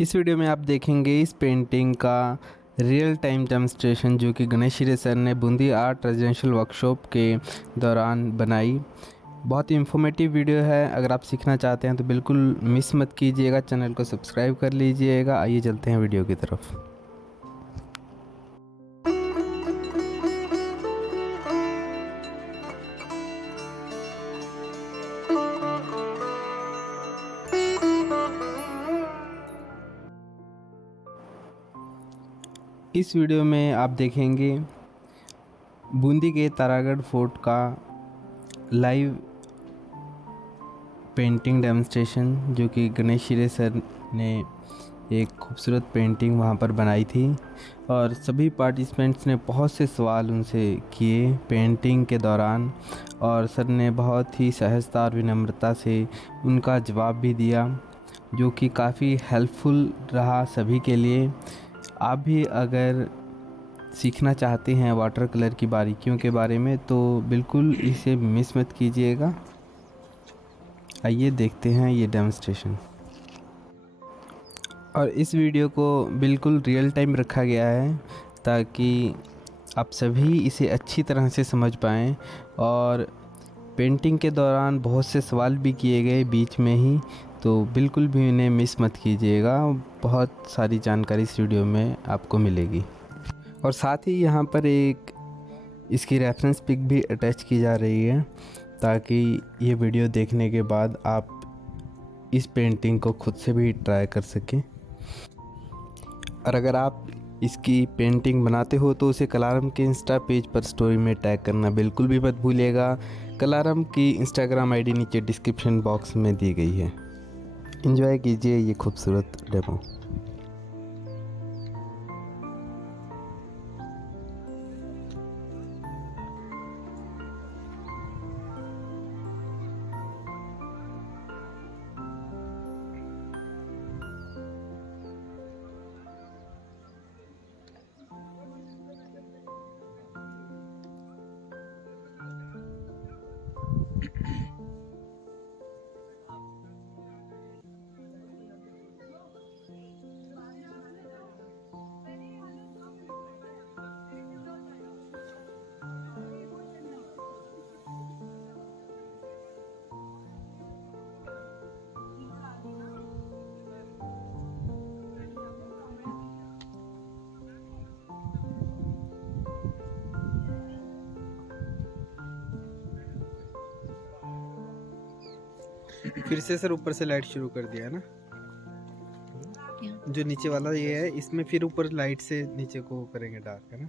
इस वीडियो में आप देखेंगे इस पेंटिंग का रियल टाइम डेमोंस्ट्रेशन जो कि गणेश हीरे सर ने बूंदी आर्ट रेजिडेंशियल वर्कशॉप के दौरान बनाई। बहुत ही इन्फॉर्मेटिव वीडियो है। अगर आप सीखना चाहते हैं तो बिल्कुल मिस मत कीजिएगा, चैनल को सब्सक्राइब कर लीजिएगा। आइए चलते हैं वीडियो की तरफ। इस वीडियो में आप देखेंगे बूंदी के तारागढ़ फोर्ट का लाइव पेंटिंग डेमोंस्ट्रेशन, जो कि गणेश हीरे सर ने एक खूबसूरत पेंटिंग वहाँ पर बनाई थी और सभी पार्टिसिपेंट्स ने बहुत से सवाल उनसे किए पेंटिंग के दौरान, और सर ने बहुत ही सहजता और विनम्रता से उनका जवाब भी दिया, जो कि काफ़ी हेल्पफुल रहा सभी के लिए। आप भी अगर सीखना चाहते हैं वाटर कलर की बारीकियों के बारे में तो बिल्कुल इसे मिस मत कीजिएगा। आइए देखते हैं ये डेमोंस्ट्रेशन। और इस वीडियो को बिल्कुल रियल टाइम रखा गया है ताकि आप सभी इसे अच्छी तरह से समझ पाएँ। और पेंटिंग के दौरान बहुत से सवाल भी किए गए बीच में ही, तो बिल्कुल भी इन्हें मिस मत कीजिएगा। बहुत सारी जानकारी इस वीडियो में आपको मिलेगी। और साथ ही यहाँ पर एक इसकी रेफरेंस पिक भी अटैच की जा रही है ताकि ये वीडियो देखने के बाद आप इस पेंटिंग को खुद से भी ट्राई कर सकें। और अगर आप इसकी पेंटिंग बनाते हो तो उसे कलारम के इंस्टा पेज पर स्टोरी में टैग करना बिल्कुल भी मत भूलिएगा। कलारम की इंस्टाग्राम आईडी नीचे डिस्क्रिप्शन बॉक्स में दी गई है। एंजॉय कीजिए ये खूबसूरत डेमो। फिर से सर ऊपर से लाइट शुरू कर दिया है ना, जो नीचे वाला ये है इसमें फिर ऊपर लाइट से नीचे को करेंगे डार्क, है ना।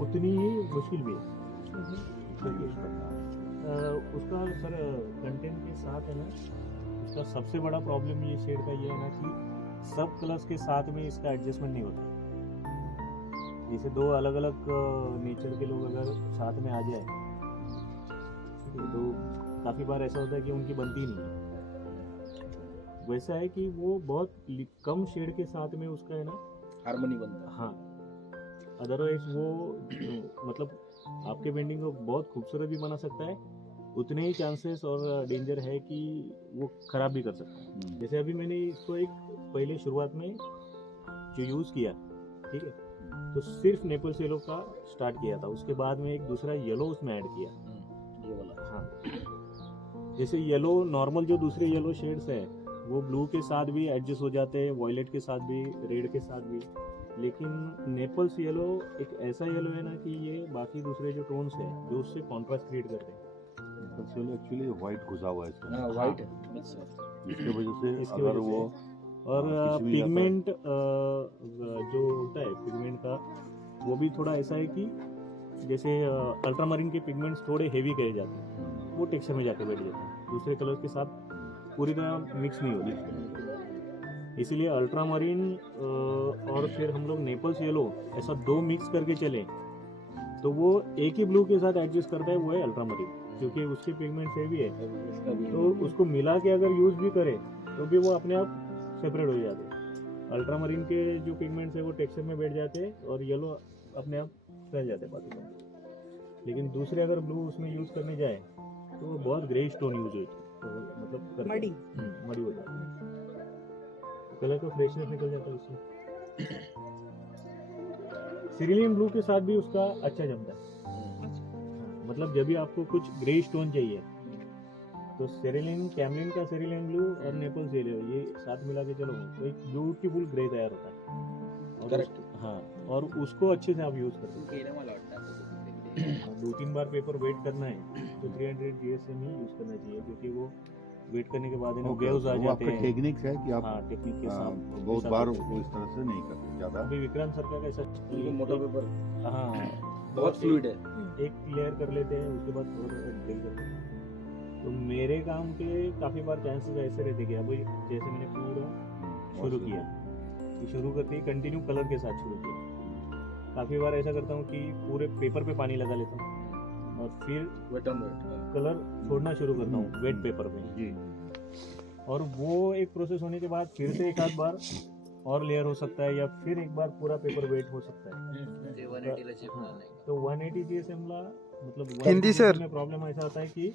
उतनी ही मुश्किल भी है। उसका सर कंटेंट के साथ है ना, उसका सबसे बड़ा प्रॉब्लम ये शेड का ये है ना कि सब कलर्स के साथ में इसका एडजस्टमेंट नहीं होता। जैसे दो अलग अलग नेचर के लोग अगर साथ में आ जाए तो काफ़ी बार ऐसा होता है कि उनकी बनती नहीं है। वैसा है कि वो बहुत कम शेड के साथ में उसका है ना हार्मनी बनता है। हाँ, अदरवाइज वो मतलब आपके पेंटिंग को बहुत खूबसूरत भी बना सकता है, उतने ही चांसेस और डेंजर है कि वो खराब भी कर सकता है। जैसे अभी मैंने इसको एक पहले शुरुआत में जो यूज़ किया, ठीक है, तो सिर्फ नेपल्स येलो का स्टार्ट किया था, उसके बाद में एक दूसरा येलो उसमें ऐड किया। ये वाला हाँ, जैसे येलो नॉर्मल जो दूसरे येलो शेड्स है वो ब्लू के साथ भी एडजस्ट हो जाते हैं, वॉयलेट के साथ भी, रेड के साथ भी, लेकिन नेपल्स येलो एक ऐसा येलो है ना कि ये बाकी दूसरे जो टोन्स है जो उससे कॉन्ट्रास्ट क्रिएट करते हैं। नेपल्स येलो एक्चुअली व्हाइट घुसा हुआ है इसमें, हाँ वाइट है मिक्स है। जिसकी वजह से इसकी अगर वजह से। वो और किसी भी पिगमेंट जो होता है पिगमेंट का, वो भी थोड़ा ऐसा है कि जैसे अल्ट्रामरीन के पिगमेंट्स थोड़े हेवी कहे जाते हैं, वो टेक्सचर में जाके बैठ जाते हैं, दूसरे कलर के साथ पूरी तरह मिक्स नहीं होती। इसीलिए अल्ट्रामरीन और फिर हम लोग नेपल्स येलो ऐसा दो मिक्स करके चले तो वो एक ही ब्लू के साथ एडजस्ट करता है, वो है अल्ट्रामरीन, क्योंकि उसके पिगमेंट्स हेवी है। इसका भी तो उसको मिला के अगर यूज़ भी करे तो भी वो अपने आप सेपरेट हो जाते हैं। अल्ट्रामरीन के जो पिगमेंट्स है वो टेक्सचर में बैठ जाते हैं और येलो अपने आप फैल जाते हैं बाकी में। लेकिन दूसरे अगर ब्लू उसमें यूज़ करने जाए तो वो बहुत ग्रे स्टोन यूज होती है, तो मतलब मडी मड़ी हो जाती है, कलर का फ्रेशनेस निकल जाता है उसमें। सिरिलियन ब्लू के साथ भी उसका अच्छा जमता है। मतलब जब भी आपको कुछ ग्रे स्टोन चाहिए तो सेरिलिन, कैमलिन का सेरिलियन ब्लू और नेपल्स येलो ये साथ मिला के चलो तो एक ब्यूटीफुल ग्रे तैयार होता है। और Correct. हाँ, और उसको अच्छे से आप यूज कर सकते हैं। 2-3 बार पेपर वेट करना है तो 300 GSM ही यूज करना चाहिए, क्योंकि वो वेट करने के बाद वेव्स आ वो जाते आपका हैं। टेक्निक्स है कि आप हाँ, टेक्निक के साथ बहुत बार वो इस तरह से नहीं करते ज्यादा। अभी विक्रांत सर का कैसा बिल्कुल मोटा पेपर हाँ बहुत फ्लूइड है। एक लेयर कर लेते हैं, उसके बाद थोड़ा थोड़ा डिटेल करते हैं। तो मेरे काम के काफ़ी बार चांसेस ऐसे रहते कि अभी जैसे मैंने पूरा शुरू किया, कि शुरू करते ही कंटिन्यू कलर के साथ शुरू किया। काफ़ी बार ऐसा करता हूँ कि पूरे पेपर पे पानी लगा लेता हूँ और फिर वेट ऑन वेट कलर छोड़ना शुरू करता हूँ वेट पेपर पे जी। और वो एक प्रोसेस होने के बाद फिर से एक आध बार और लेयर हो सकता है, या फिर एक बार पूरा पेपर वेट हो सकता है। तो 180 GSM ला मतलब 180 हिंदी सर। में प्रॉब्लम ऐसा आता है कि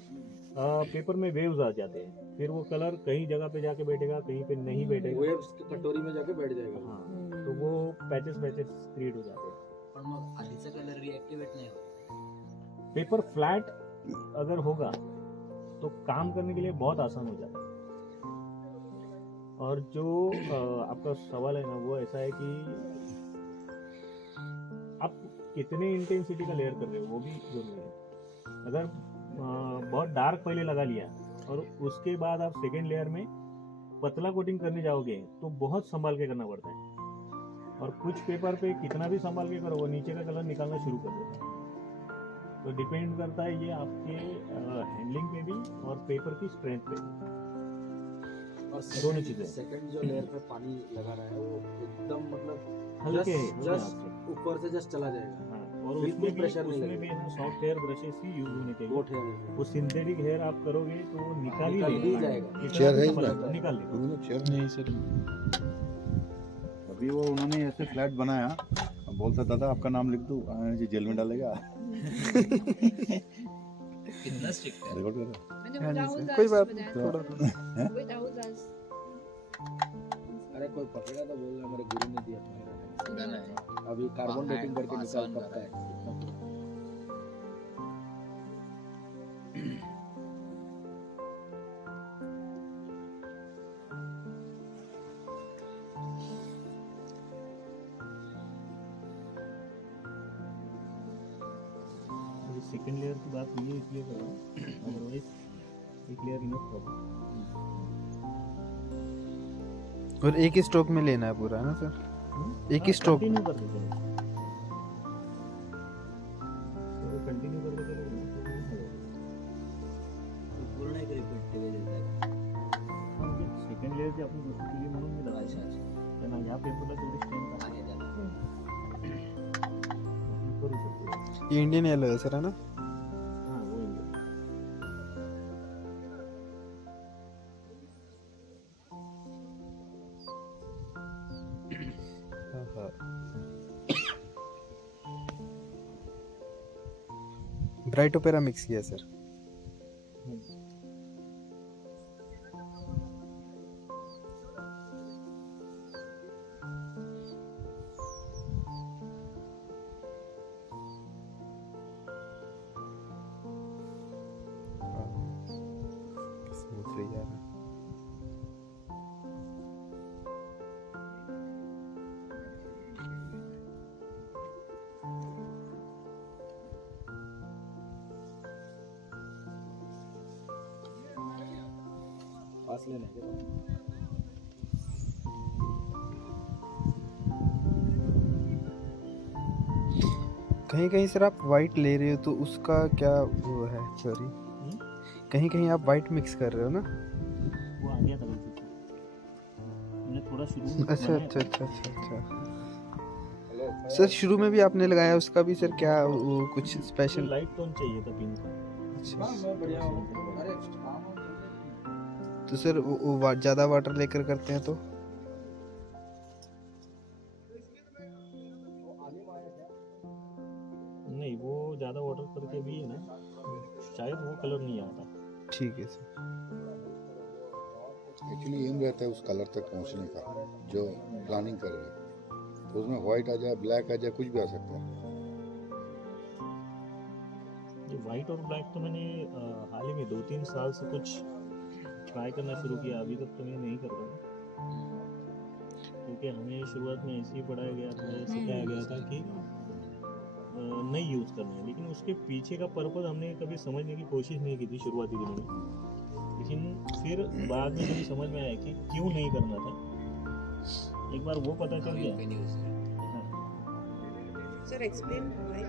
पेपर में वेव्स आ जाते हैं, फिर वो कलर कहीं जगह पे जाके बैठेगा, कहीं पे नहीं बैठेगा। वेव्स कटोरी में जाके बैठ जाएगा। हाँ, तो वो पैचेस क्रिएट हो जाते हैं। पण मग आधीचा कलर रिएक्टिवेट नाही होत। पेपर फ्लैट अगर होगा तो काम करने के लिए बहुत आसान हो जाता है। और जो आपका सवाल है ना वो ऐसा है कि आप कितने इंटेंसिटी का लेयर कर रहे हो वो भी जरूरी है। अगर बहुत डार्क पहले लगा लिया और उसके बाद आप सेकेंड लेयर में पतला कोटिंग करने जाओगे तो बहुत संभाल के करना पड़ता है, और कुछ पेपर पे कितना भी संभाल के करो वो नीचे का कलर निकालना शुरू कर देता है। तो डिपेंड करता है ये आपके हैंडलिंग पे भी और पेपर की स्ट्रेंथ पे भी। और दोनों चीजें। सेकंड जो लेयर पे पानी लगा रहा है वो एकदम मतलब हल्के जस्ट ऊपर से जस्ट चला जाएगा। हाँ, और बिल्कुल उसमें भी pressure नहीं उसमें भी लगेगा। सॉफ्ट हेयर ब्रशेस ही यूज होने चाहिए। गोट है वो सिंथेटिक हेयर आप करोगे तो वो निकाल ही निकाल ही लेगा। जाएगा। कितना चेयर भी है संभाल इसमें? लो, निकाल लेगा। चेयर नहीं सर। अभी वो उन्होंने ऐसे फ्लैट बनाया, अब बोलता दादा आपका नाम लिख दूं, जी जेल में डालेगा। कितना स्ट्रिक्ट है। रिकॉर्ड करो। म्हणजे हाँ जी राहुल सर, दास कोई बात बजाए। नहीं, थोड़ा वही राहुल दास। अरे कोई पकड़ेगा तो बोल रहा हमारे गुरु ने दिया था। सुधारना है। अभी कार्बन डेटिंग करके हाँ, निकाल हाँ, सकता है। सेकेंड लेयर की बात हुई है इसलिए कर रहा हूँ, अदरवाइज एक लेयर इनफ होगा। और एक ही स्ट्रोक में लेना है पूरा ना सर? एक ही स्ट्रोक कंटिन्यू कर देते हैं, तो कंटिन्यू कर देते हैं ना, तो नहीं होगा। तो पूर्ण एक रिपीट ते देता है। हाँ, म्हणजे सेकंड लेयरची आपण गोष्ट केली म्हणून मी दाखवतो. अच्छा अच्छा त्यांना ह्या पेपरला तेवढी स्ट्रेंथ आहे, आगे जाता आपण करू शकतो. ये इंडियन येलो है सर, है ना? हाँ, वो इंडिया. ब्राइट ओपेरा मिक्स किया सर। स्मूथ रही जा रहा है। पास लेने के बाद कहीं कहीं सर आप वाइट ले रहे हो तो उसका क्या वो है थ्योरी? कहीं कहीं आप वाइट मिक्स कर रहे हो ना? वो आ गया था गलती से, मैंने थोड़ा शुरू में अच्छा बनाया अच्छा था. अच्छा अच्छा अच्छा सर, शुरू में भी आपने लगाया उसका भी सर क्या वो कुछ तो स्पेशल? लाइट टोन चाहिए था पिंक का. अच्छा, मैं बढ़िया हूँ। अरे काम हो जल्दी। तो सर वो ज़्यादा वाटर लेकर करते हैं तो? नहीं, वो ज़्यादा वाटर करके भी है ना, शायद वो कलर नहीं आता. ठीक है सर। एक्चुअली एम रहता है उस कलर तक पहुंचने का जो प्लानिंग कर रहे हैं, तो उसमें व्हाइट आ जाए, ब्लैक आ जाए, कुछ भी आ सकता है। ये वाइट और ब्लैक तो मैंने हाल ही में 2-3 साल से कुछ ट्राई करना शुरू किया, अभी तक तो मैं नहीं कर रहा हूँ, क्योंकि हमें शुरुआत में ऐसे ही पढ़ाया गया था, सिखाया गया था कि नहीं यूज़ करना है, लेकिन उसके पीछे का पर्पज़ हमने कभी समझने की कोशिश नहीं की थी शुरुआती दिनों में. लेकिन फिर बाद में जब समझ में आया कि क्यों नहीं करना था, एक बार वो पता चल गया. पे न्यूज़ है। हाँ, Sir, explain why.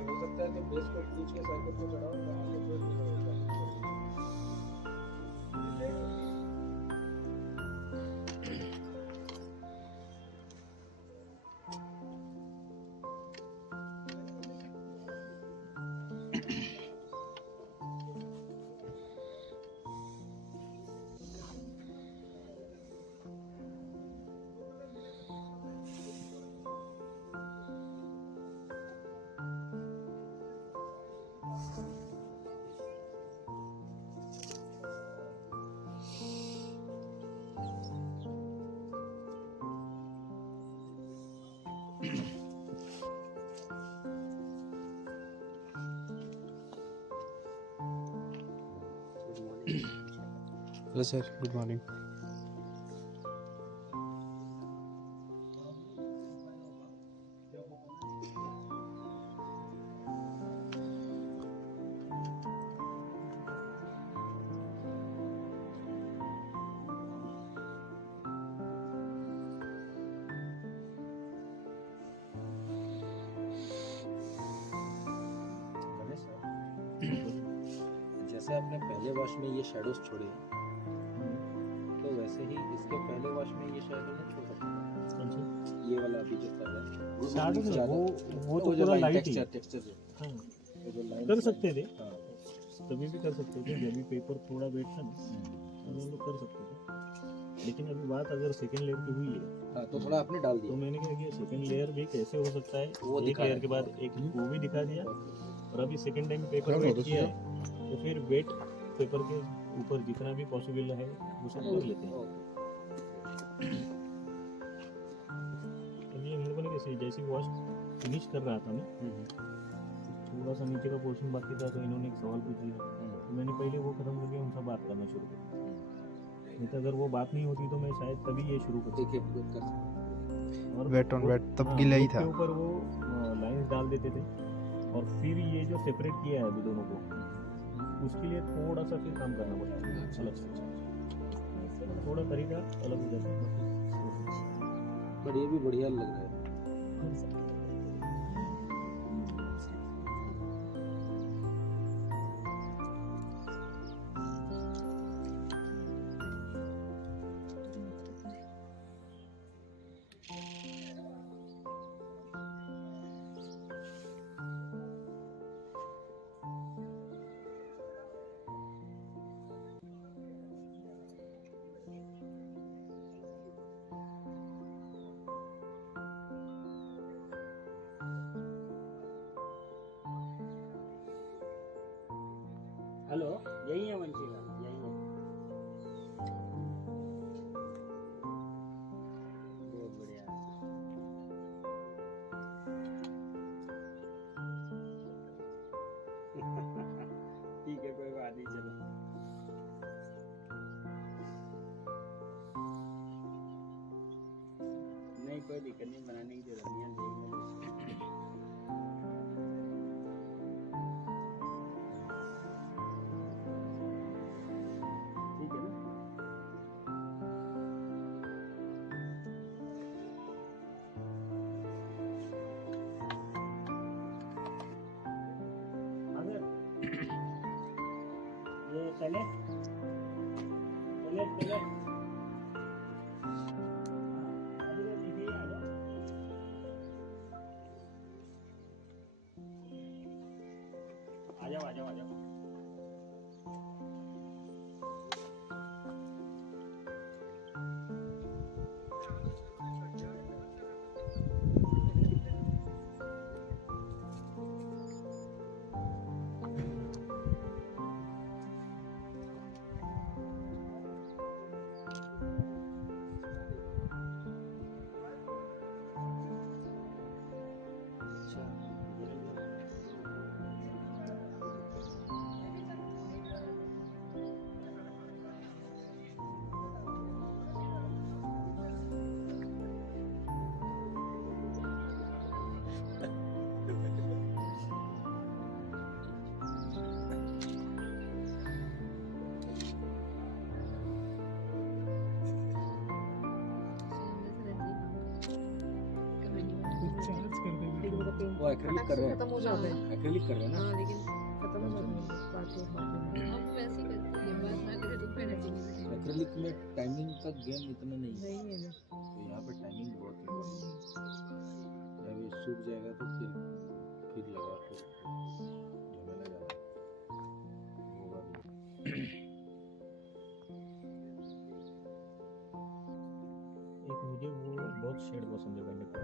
हो सकता है तो बेस को खींच के सर्किट को चढ़ाओ, वहाँ से फिर हेलो सर, गुड मॉर्निंग। जैसे आपने पहले वॉश में ये शेडोज छोड़े, तो वैसे ही इसके पहले वॉश में ये शेडो नहीं छोड़ सकते? कौन सा? ये वाला अभी जो कर रहा है Shadow नहीं, वो तो जो पूरा line लाइट ही. टेक्सचर जो हाँ, वो जो line कर सकते थे, हाँ, तभी भी कर सकते थे, जब भी पेपर थोड़ा वेट था ना, हम लोग कर सकते थे. लेकिन अभी बात अगर सेकंड लेयर की हुई है हाँ, तो थोड़ा आपने डाल तो दिया मैंने क्या किया, सेकंड लेयर भी कैसे हो सकता है, वो एक दिखा लेयर रहे के बाद एक वो भी दिखा दिया। और अभी सेकंड टाइम पेपर हाँ, वेट तो किया है तो फिर वेट पेपर के ऊपर जितना भी पॉसिबल है वो सब कर लेते हैं। अभी इन लोगों ने कैसे जैसे वॉश फिनिश कर रहा था मैं, थोड़ा सा नीचे का पोर्शन बाकी था तो इन्होंने एक सवाल पूछ लिया, तो मैंने पहले वो खत्म करके उनसे बात करना शुरू कर दिया। नहीं तो अगर वो बात नहीं होती तो मैं शायद तभी ये शुरू करता। देखिए कर सकते और वेट ऑन वो- वेट तब हाँ, गीला ही वेट था। के ऊपर वो लाइंस डाल देते थे और फिर ये जो सेपरेट किया है अभी दोनों को, उसके लिए थोड़ा सा फिर काम करना पड़ता है अलग से, थोड़ा तरीका अलग हो जाता है। बट ये भी बढ़िया लग रहा है। हेलो, यही है वंशिका, यही है। बहुत बढ़िया। ठीक है, कोई बात नहीं, चलो। नहीं, कोई दिक्कत नहीं, बनाने की जरूरत नहीं है, देख लो। ठीक है ना? अगर ये पहले पहले अभी तो नीचे ही आ जाओ। आ जाओ। वो एक्रेलिक कर रहे हैं, खत्म हो जाता है। एक्रेलिक कर रहे हैं ना। हाँ, लेकिन खत्म हो जाता है बाद में। अब वैसे ही करती है, बात ना करे तो कहना चाहिए। एक्रेलिक में टाइमिंग का गेम इतना नहीं है, नहीं है ना। तो यहाँ पे टाइमिंग बहुत इम्पोर्टेंट है। जब ये सूख जाएगा तो फिर लगा फिर झमेला ज़्यादा होगा भी। एक मुझे वो बहुत शेड पसंद है पहले का,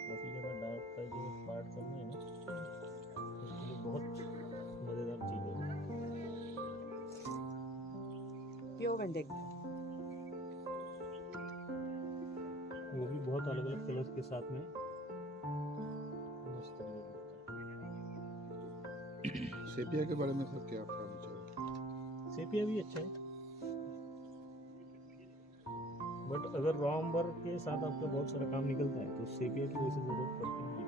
काफ़ी ज़्यादा डार्क का जो पार्ट करना है ना, उसके लिए बहुत मज़ेदार चीज़ है। प्योर वेंडेक। वो भी बहुत अलग अलग कलर्स के साथ में मस्त तरीके से होता है। सेपिया के बारे में सर क्या आपका विचार? सेपिया भी अच्छा है, बट अगर रॉ अम्बर के साथ आपका बहुत सारा काम निकलता है तो सेपिया की वैसे जरूरत पड़ती नहीं है।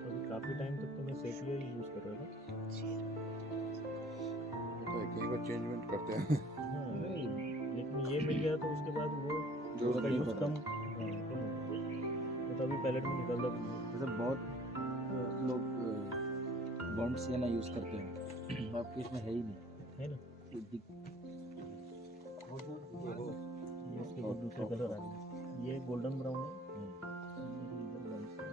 तो अभी काफ़ी टाइम तक तो मैं सेपिया ही यूज़ कर रहा था। तो कई बार चेंजमेंट करते हैं। हाँ, लेकिन ये मिल गया तो उसके बाद वो जो उसका नहीं यूज़ पड़ता। कम कम हो गया। तो अभी पैलेट में निकलता भी नहीं है। जैसे बहुत लोग बॉन्ड सियाना यूज़ करते हैं, आपके इसमें है ही नहीं। है ना, ये उसके बाद दूसरे कलर आ गए। ये गोल्डन ब्राउन है। ये इधर white है।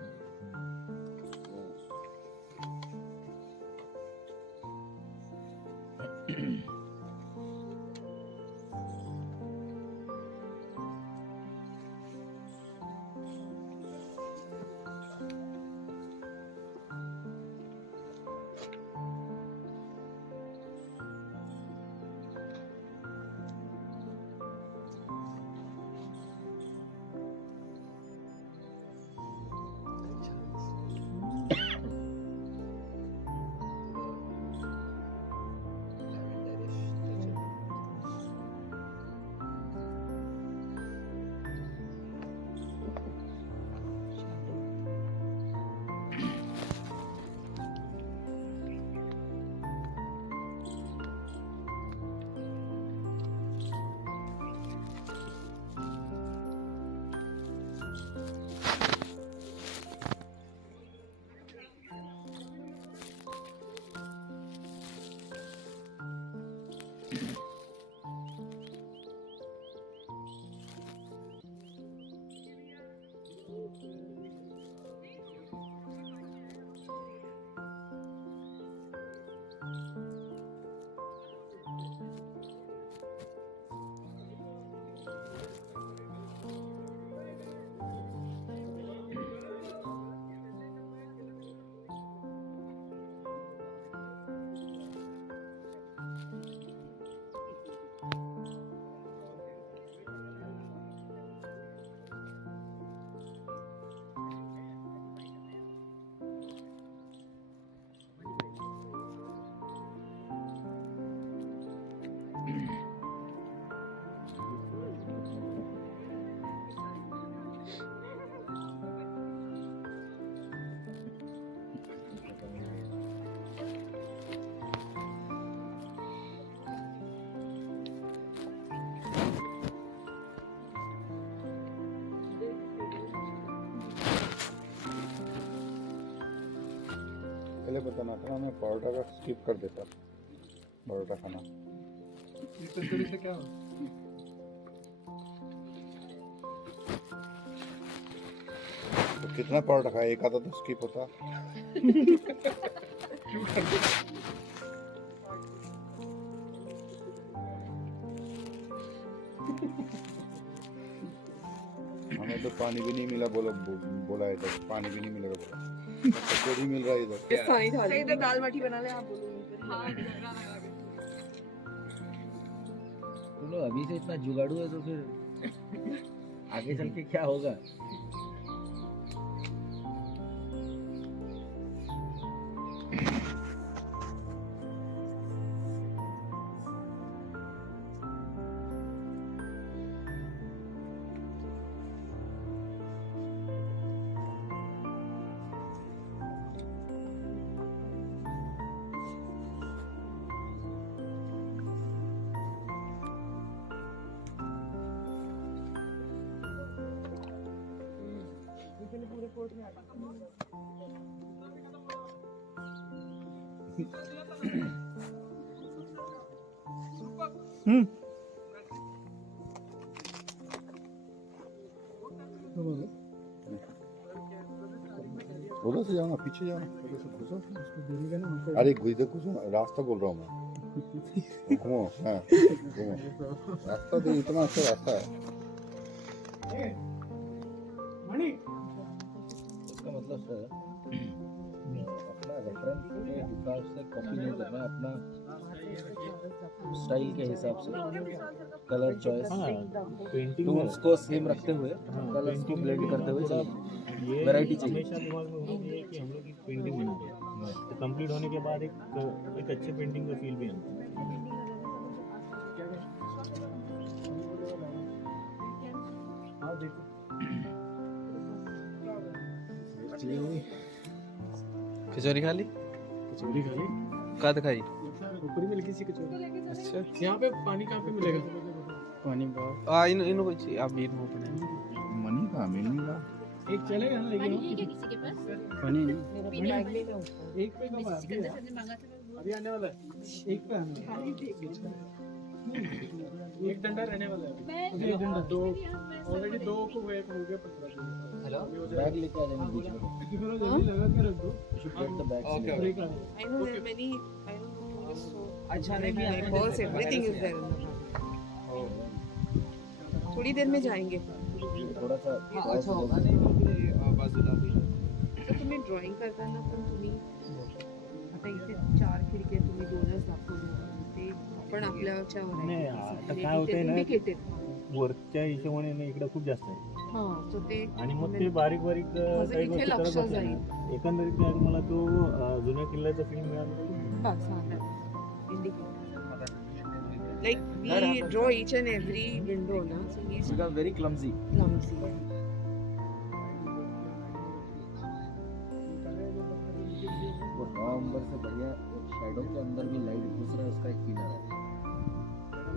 पहले बताना था ना, मैं परोठा का स्किप कर देता, परोठा खाना। तो कितना परोठा खाया, एक आधा तो स्किप होता। हमें तो पानी भी नहीं मिला, बोला इधर पानी भी नहीं मिलेगा, बोला कचौड़ी मिल रहा है इधर। इधर दाल बाटी बना ले आप, बोलो चलो अभी से इतना जुगाड़ू है तो फिर आगे चल के क्या होगा। पूरे कोर्ट में आ उधर से जाना, पीछे जाना, उधर से घुसो। अरे इधर घुसो ना, रास्ता बोल रहा हूँ मैं। घूमो, हाँ घूमो, रास्ता तो इतना अच्छा रास्ता है। इसका मतलब सर अपना रेफरेंस के हिसाब से कॉपी नहीं करना, अपना स्टाइल के हिसाब से कलर चॉइस पेंटिंग टूल्स को सेम रखते हुए कलर्स को ब्लेंड करते हुए थोड़ा ये वैरायटी चाहिए। हमेशा दिमाग में होना चाहिए कि हम लोग एक पेंटिंग बना रहे हैं, तो कंप्लीट होने के बाद एक अच्छे पेंटिंग का फील भी आता है। कचौरी खा ली? कचौरी खा ली, कद खाई? ऊपर ही मिल गई सी कचौरी। अच्छा, यहाँ पे पानी कहाँ पे मिलेगा? पानी इन कुछ आप ये पड़े मनी कहाँ मिलने का? एक चलेगा ना, लेकिन ठीक है किसी के पास पानी नहीं। मेरा बैग ले लो। एक पे कम है, सिकंदर सर ने मांगा था अभी आने वाला है। एक पे आने वाला है। एक डंडा रहने वाला है। मैं एक डंडा, दो ऑलरेडी दो को हो गया 15। हेलो बैग लेके आ जाएंगे बीच में। जल्दी लगा के रख दो। You should get the bag. Okay, break आ I know there are many. I don't know tourists, so अच्छा like balls, everything is there in the park. थोड़ी देर में जाएंगे. थोड़ा सा अच्छा होगा नहीं बाजूला भी तर तुम्ही ड्रॉइंग करताना पण तुम्ही आता इथे 4 खिडक्या तुम्ही 2च दाखवल्या ते पण आपल्याच्यावर नाही, आहे. आता काय होतंय ना, Indicative. वरच्या हिशोबाने ना इकडे खूप जास्त आहे हां, so ते आणि मग ते बारीक बारीक माझं काही इथे गोष्टी करत लक्ष बसले ना, एकंदरीत काय मला तो जुन्या किल्ल्याचा फील मिळाला. बस हां, indicative. Like we draw each and every window na, so he's become very clumsy. clumsy. वो नवंबर से बढ़िया शैडो के अंदर भी लाइट घुस रहा है, उसका एक फील आ रहा है।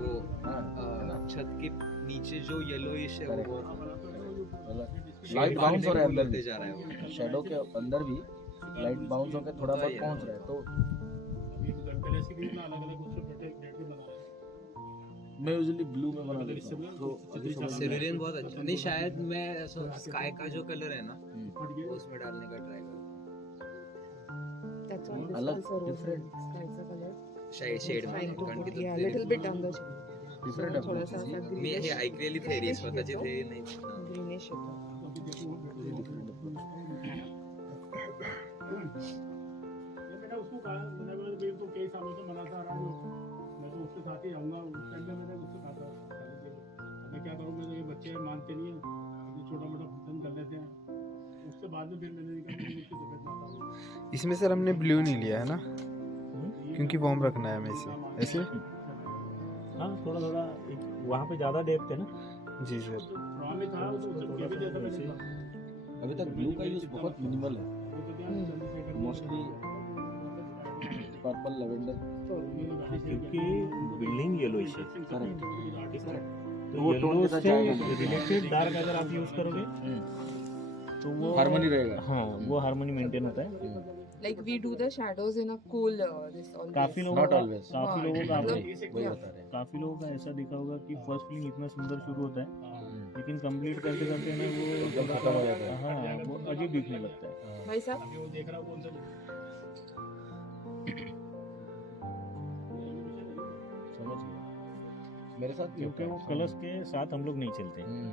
वो हाँ छत के नीचे जो येलोइश है वो मतलब लाइट बाउंस हो रहा है अंदर बढ़ते भी, जा रहा है वो। शैडो के अंदर भी लाइट बाउंस होकर थोड़ा बहुत पहुंच रहा है, तो मैं यूजुअली ब्लू में बना देता हूँ तो अभी समझ में सिविलियन बहुत अच्छा नहीं, शायद मैं स्काई का जो कलर है ना हम्म। उसमें डालने का ट्राई करूँ, That's why this अलग, also rose different. sky's a color. Shade में Trying to कारण put, की yeah, तो little bit on the Different थोड़ा approach सा is ऐसा ये. मी हे ऐकलेली थेरी, स्वतःची येतो. थेरी नाही. greenish येतो. Different approach. मैंने उसको कहा, मैंने बोला मेरे को कई सालों से मनाता आ रहा हूँ, मैं तो उसके साथ ही रहूँगा। उस टाइम में मैंने उससे कहा था, मैं क्या करूँ, मैं ये बच्चे मानते नहीं हैं, ये छोटा मोटा फंक्शन कर लेते हैं। उसके बाद में फिर मैंने कहा कि इसकी तबीयत नासाज हो गई। इसमें सर हमने ब्लू नहीं लिया है ना, क्योंकि वार्म रखना है हमें इसे, ऐसे। हाँ थोड़ा थोड़ा एक वहाँ पे ज़्यादा डेप्थ है ना। जी सर। फ्रॉम में था तो उसको भी जैसा मैंने कहा। अभी तक ब्लू का यूज बहुत मिनिमल है, वो तो क्या है, Chandrashekhar ji mostly purple lavender. क्योंकि बिल्डिंग येलोइश है, करेक्ट, तो वो tone येलो के साथ से जाएगा। रिलेटेड डार्क अगर आप यूज़ करोगे तो वो हार्मनी रहेगा। हाँ वो हार्मनी मेंटेन होता है। Like we do the shadows in a cool this always. काफी लोगों Not का always. काफी लोगों का मतलब आपने वही बता रहे हैं। काफी लोगों का ऐसा देखा होगा कि फर्स्ट फिल्म इतना सुंदर शुरू होता है लेकिन कंप्लीट करते करते ना वो एकदम खत्म हो जाता है। हाँ वो अजीब दिखने लगता है। भाई साहब अभी वो देख रहा हूँ कौन सा समझ गया, मेरे साथ भी क्योंकि होता वो है। कलर्स के साथ हम लोग नहीं चलते। हम्म।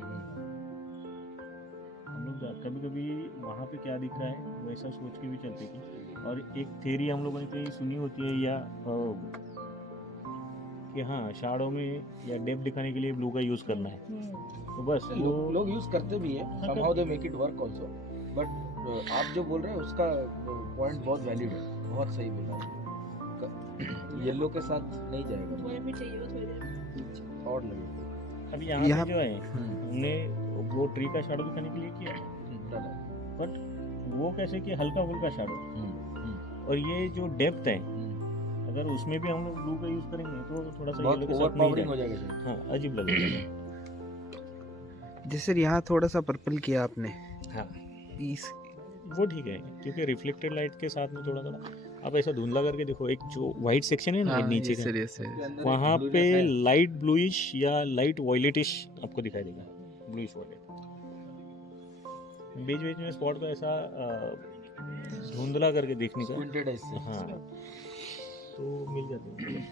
हम लोग कभी कभी वहाँ पे क्या दिख रहा है वैसा सोच के भी चलते कि, और एक थ्योरी हम लोगों ने कहीं सुनी होती है या कि हाँ शाडो में या डेप्थ दिखाने के लिए ब्लू का यूज़ करना है, तो बस वो लोग यूज करते भी है, हाँ, somehow they make it work also, but आप जो बोल रहे हैं उसका पॉइंट बहुत वैलिड है, बहुत सही बोला है। येलो के साथ नहीं जाएगा, थोड़ा भी चाहिए वो थोड़ी देर और लगेगा। अभी यहाँ यहाँ- पे जो है हमने वो ट्री का शाडो दिखाने के लिए किया, डाला। बट वो कैसे कि हल्का फुल्का शाडो, और ये जो डेप्थ है अगर उसमें भी हम लोग ब्लू का यूज करेंगे तो थोड़ा सा बहुत येलो के ओवर साथ नहीं पावरिंग हो जाएगा। जाएगा। हाँ अजीब लगेगा। जैसे सर यहाँ थोड़ा सा पर्पल किया आपने, हाँ इस वो ठीक है क्योंकि रिफ्लेक्टेड लाइट के साथ में थोड़ा थोड़ा आप ऐसा धुंधला करके देखो, एक जो वाइट सेक्शन है ना हाँ, नीचे yes का, sir, yes sir। वहाँ पे लाइट ब्लूइश या लाइट वॉयलेटिश आपको दिखाई देगा, ब्लूइश वॉयलेट। बीच बीच में स्पॉट को ऐसा धुंधला करके देखने का, Squinted eyes से। हाँ तो मिल जाते हैं।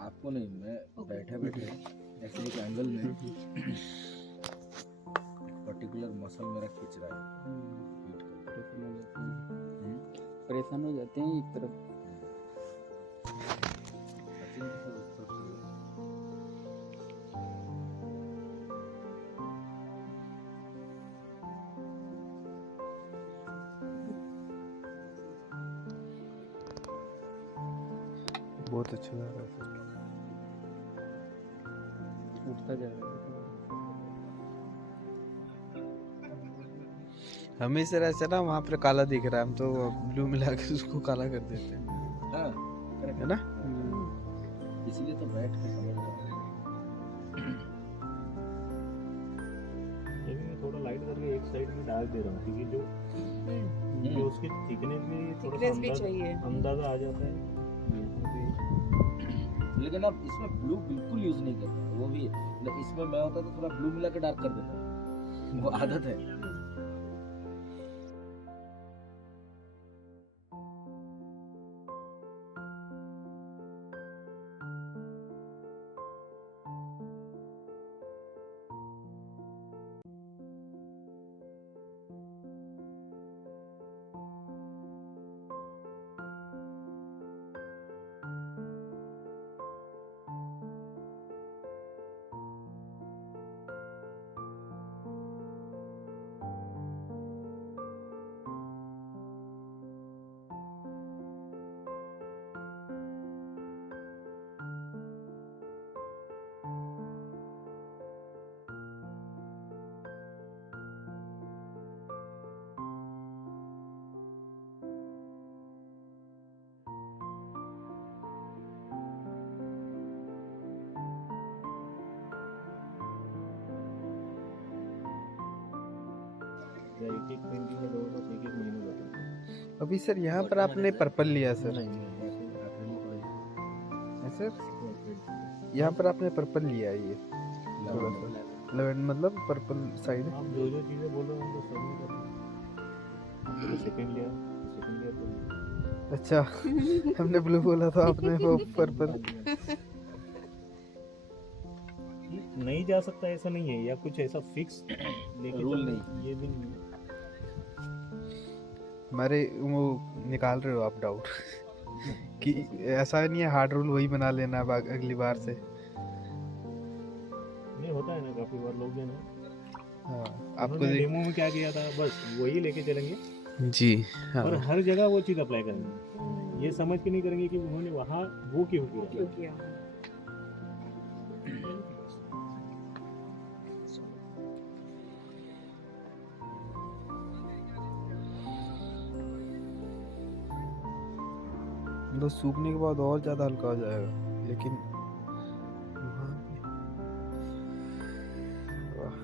आपको नहीं, मैं बैठे बैठे ऐसे एक एंगल में पर्टिकुलर मसल मेरा खींच रहा है, परेशान हो जाते हैं एक तरफ। सचिन के साथ उस तरफ से बहुत अच्छा लग रहा है सर। उठता जा रहा है। हमें सर ऐसा ना वहाँ पर काला दिख रहा है, हम तो ब्लू मिला के उसको काला कर देते हैं, हाँ है ना। इसलिए तो बैठ के समझ रहा हूँ। ये भी मैं थोड़ा लाइट करके एक साइड में डाल दे रहा हूँ क्योंकि जो उसकी थिकनेस भी थोड़ा थिकनेस भी सा चाहिए। अंदाजा आ जाता है। लेकिन अब इसमें ब्लू बिल्कुल यूज नहीं करता, वो भी मतलब इसमें मैं होता तो थोड़ा ब्लू मिला के डार्क कर देता, वो आदत है। एक एक पेंटिंग में 2 एक महीने जाता है। अभी सर यहाँ पर आपने पर्पल लिया सर, नहीं नहीं ऐसे ही acrylic वाला है सर? ही। यहाँ पर आपने पर्पल लिया है ये थोड़ा सा, लेवेंडर मतलब पर्पल साइड। आप जो जो चीज़ें बोल रहे हो उनको सभी कर रहे हो। सेकेंड ईयर तो अच्छा हमने ब्लू बोला था, आपने वो पर्पल। नहीं जा सकता ऐसा नहीं है, या कुछ ऐसा फिक्स लेके रूल चलना, नहीं। ये भी नहीं है। हमारे वो निकाल रहे हो आप डाउट कि ऐसा नहीं है हार्ड रूल वही बना लेना अब अगली बार से। नहीं होता है ना, काफी बार लोग हैं ना, हाँ आपको आपको डेमो में क्या किया था बस वही लेके चलेंगे, जी हाँ और हर जगह वो चीज़ अप्लाई करेंगे। ये समझ के नहीं करेंगे कि उन्होंने वहाँ वो क्यों किया। क्यों किया? मतलब सूखने के बाद और ज़्यादा हल्का हो जाएगा, लेकिन वहाँ पे वाह।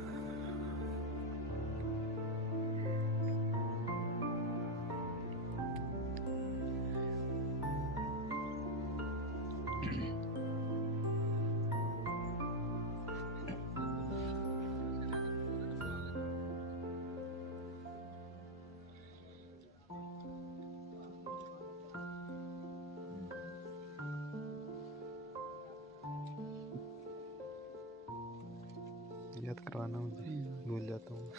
याद करवाना मुझे, भूल जाता हूँ।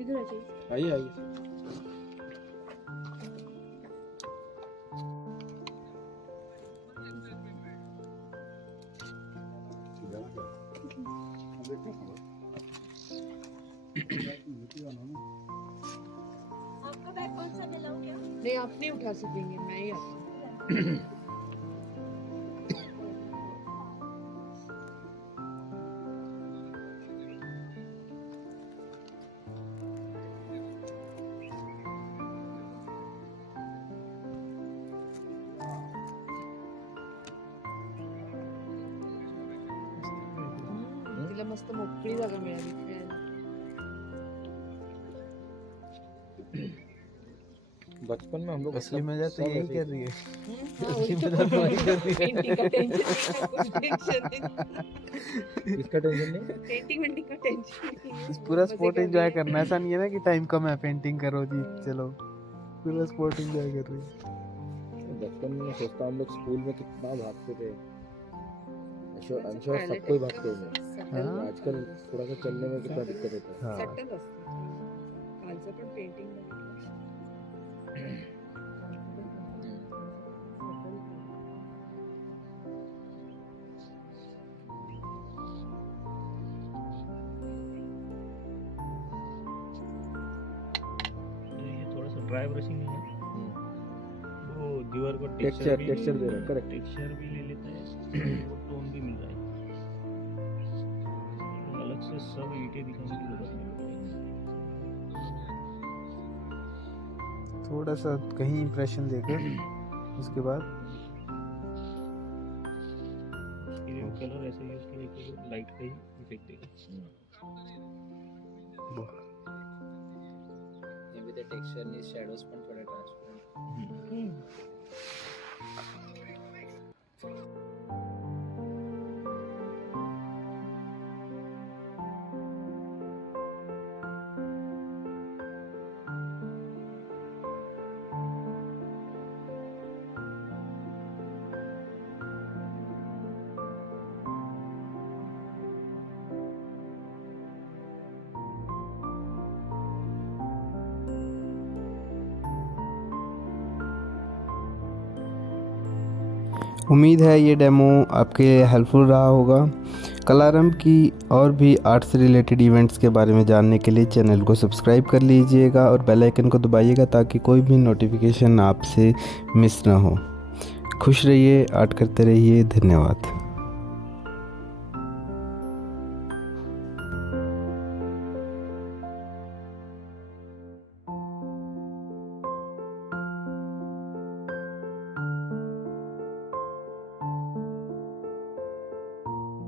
इधर आ जाइए। आइए आइए। आपका बैग कौन सा दिलाऊं क्या? नहीं आप नहीं उठा सकेंगे, मैं ही आता हूँ। तिला मस्त मोकळी जागा मिळाली खेळायला. बचपन में हम लोग असली सब- मजा तो सब यही ऐसे ही कर रही है। हाँ, वही तो बोल रही हूँ। पेंटिंग का टेंशन नहीं है, कुछ टेंशन नहीं। थे। इसका टेंशन नहीं। पेंटिंग वेंटिंग का टेंशन नहीं है। इस पूरा मजे स्पोर्ट करनी एंजॉय है। करना है, ऐसा नहीं है ना कि टाइम कम है पेंटिंग करो जी चलो, पूरा स्पोर्ट एंजॉय कर रही है। बचपन में मैं सोचता हम लोग स्कूल में कितना भागते थे। I'm sure पहले सबको ही भागते होंगे। subtle हाँ। आजकल थोड़ा सा चलने में कितना दिक्कत होता है। हाँ subtle असतं. कालचं पण पेंटिंग ये थोड़ा सा ड्राई ब्रशिंग है, वो दीवार को टेक्सचर दे रहा है, करेक्ट। टेक्सचर भी ले लेता है, वो टोन भी मिल रहा है। तो अलग से सब ईंटें दिखाने की जरूरत नहीं पड़ेगी। थोड़ा सा कहीं इंप्रेशन देकर उसके बाद कलर ऐसे यूज किया कि लाइट का ही इफेक्ट देगा। maybe the texture and the shadows पण थोडे transparent. उम्मीद है ये डेमो आपके लिए हेल्पफुल रहा होगा। कलारम की और भी आर्ट से रिलेटेड इवेंट्स के बारे में जानने के लिए चैनल को सब्सक्राइब कर लीजिएगा और बेल आइकन को दबाइएगा ताकि कोई भी नोटिफिकेशन आपसे मिस ना हो। खुश रहिए, आर्ट करते रहिए। धन्यवाद।